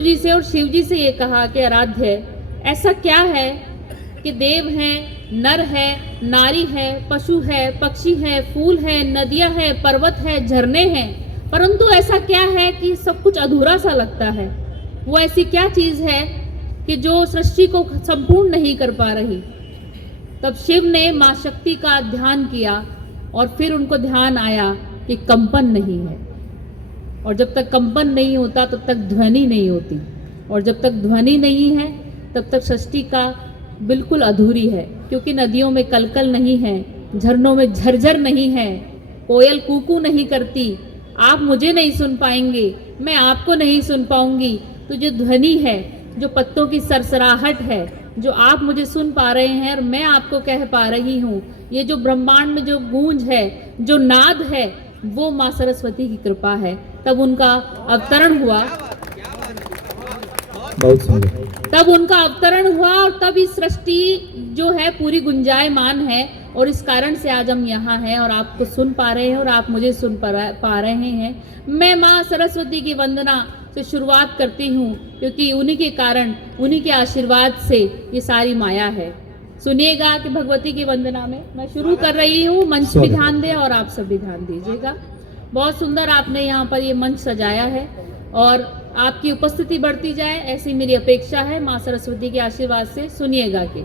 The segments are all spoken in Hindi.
जी से और शिव जी से ये कहा कि आराध्य, ऐसा क्या है कि देव हैं, नर है, नारी है, पशु है, पक्षी है, फूल है, नदियां है, पर्वत है, झरने हैं, परंतु ऐसा क्या है कि सब कुछ अधूरा सा लगता है। वो ऐसी क्या चीज है कि जो सृष्टि को संपूर्ण नहीं कर पा रही। तब शिव ने मां शक्ति का ध्यान किया और फिर उनको ध्यान आया कि कंपन नहीं है, और जब तक कंपन नहीं होता तब तक ध्वनि नहीं होती, और जब तक ध्वनि नहीं है तब तक सृष्टि का बिल्कुल अधूरी है। क्योंकि नदियों में कलकल नहीं है, झरनों में झरझर नहीं है, कोयल कूकू नहीं करती, आप मुझे नहीं सुन पाएंगे, मैं आपको नहीं सुन पाऊंगी। तो जो ध्वनि है, जो पत्तों की सरसराहट है, जो आप मुझे सुन पा रहे हैं और मैं आपको कह पा रही हूँ, ये जो ब्रह्मांड में जो गूंज है, जो नाद है, वो माँ सरस्वती की कृपा है। तब उनका अवतरण हुआ, बहुत सुंदर। तब उनका अवतरण हुआ और तब इस सृष्टि जो है पूरी गुंजायमान है। और इस कारण से आज हम यहाँ हैं और आपको सुन पा रहे हैं और आप मुझे सुन पा रहे हैं। मैं माँ सरस्वती की वंदना से शुरुआत करती हूँ, क्योंकि उन्हीं के कारण, उन्हीं के आशीर्वाद से ये सारी माया है। सुनिएगा कि भगवती की वंदना में मैं शुरू कर रही हूँ। मंच भी ध्यान दे और आप सब भी ध्यान दीजिएगा। बहुत सुंदर आपने यहाँ पर ये मंच सजाया है और आपकी उपस्थिति बढ़ती जाए, ऐसी मेरी अपेक्षा है माँ सरस्वती के आशीर्वाद से। सुनिएगा कि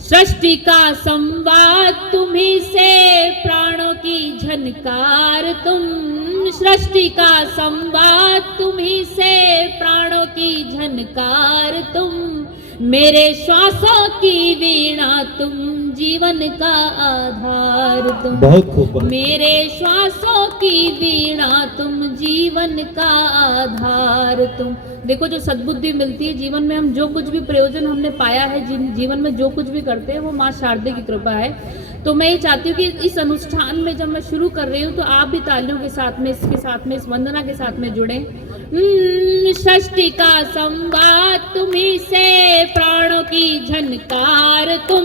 सृष्टि का संवाद तुम्ही से, प्राणों की झनकार तुम। सृष्टि का संवाद तुम्ही से, प्राणों की झनकार तुम। मेरे श्वासों की वीणा तुम, जीवन का आधार तुम। बहुत खूब। मेरे श्वासों की वीणा तुम, जीवन का आधार तुम। देखो, जो सद्बुद्धि मिलती है जीवन में, हम जो कुछ भी प्रयोजन हमने पाया है, जीवन में जो कुछ भी करते हैं, वो माँ शारदे की कृपा है। तो मैं ये चाहती हूँ कि इस अनुष्ठान में जब मैं शुरू कर रही हूँ तो आप भी तालियों के साथ में, इसके साथ में, इस वंदना के साथ में जुड़े। सृष्टि का संवाद तुम्ही से, प्राणों की झनकार तुम।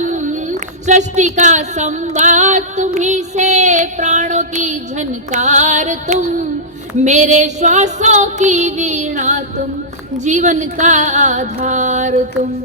सृष्टि का संवाद तुम्ही से, प्राणों की झनकार तुम। मेरे श्वासों की वीणा तुम, जीवन का आधार तुम।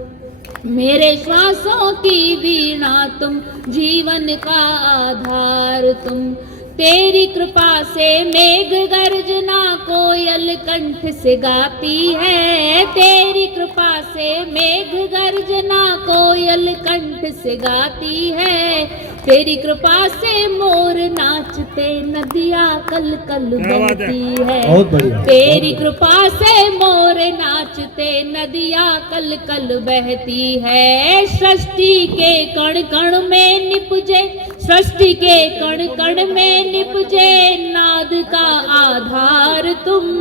मेरे श्वासों की वीणा तुम, जीवन का आधार तुम। तेरी कृपा से मेघ गर्जना कोयल कंठ से गाती है। तेरी कृपा से मेघ गर्जना कोयल कंठ से गाती है। तेरी कृपा से मोर नाचते, नदियाँ कल कल बहती है। तेरी कृपा से मोर नाचते, नदियाँ कल कल बहती है। सृष्टि के कण कण में निपजे, सृष्टि के कण कण में निपजे, नाद का आधार तुम।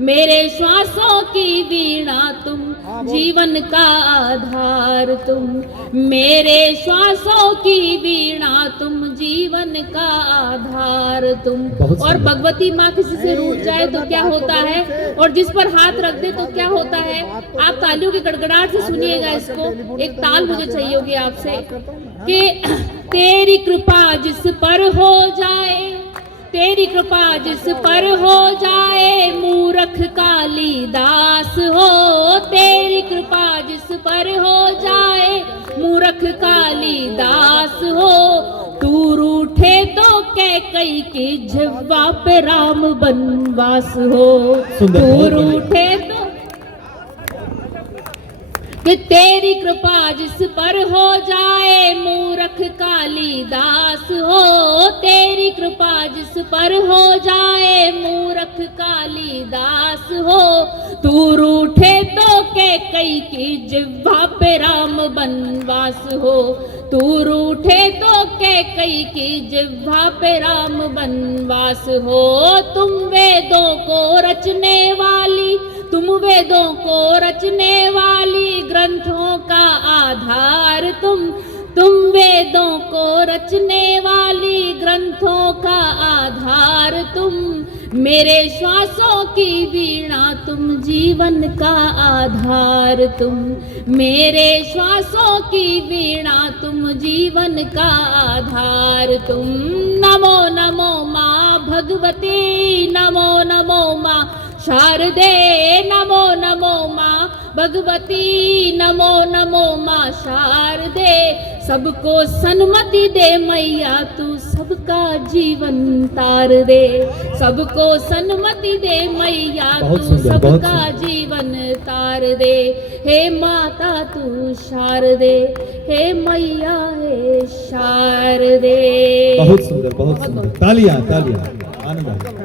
मेरे श्वासों की वीणा तुम, जीवन का आधार तुम। मेरे श्वासों की वीणा तुम, जीवन का आधार तुम। और भगवती माँ किसी से रूठ जाए तो क्या होता है, और जिस पर हाथ रख दे तो क्या होता है। आप तालियों की गड़गड़ाहट से सुनिएगा इसको। एक ताल मुझे चाहिए होगी आपसे कि तेरी कृपा जिस पर हो जाए, तेरी कृपा जिस पर हो जाए, मूर्ख कालिदास हो। तेरी कृपा जिस पर हो जाए, मूर्ख कालिदास हो। तू रूठे तो कैकई की जिह्वा पे राम बनवास हो। तू रूठे तो कि तेरी कृपा जिस पर हो जाए, मूर्ख कालिदास हो। तेरी कृपा जिस पर हो जाए, मूर्ख कालिदास हो। तू रूठे तो कैकई की जिह्वा पे राम बनवास हो। तू रूठे तो कैकई की जिह्वा पे राम बनवास हो। तुम वेदों को रचने वाली, तुम वेदों को रचने वाली, ग्रंथों का आधार तुम। तुम वेदों को रचने वाली, ग्रंथों का आधार तुम। मेरे श्वासों की वीणा तुम, जीवन का आधार तुम। मेरे श्वासों की वीणा तुम, जीवन का आधार तुम। नमो नमो माँ भगवती, नमो नमो माँ शारदे नमो नमो माँ भगवती, नमो नमो माँ शारदे। सबको सन्मति दे मैया तू सबका जीवन तार दे, सबको सन्मति दे मैया तू सबका जीवन तार दे। हे माता तू शारदे, हे मैया हे शारदे। बहुत सुंदर, बहुत सुंदर। तालियां तालियां, आनंद आया।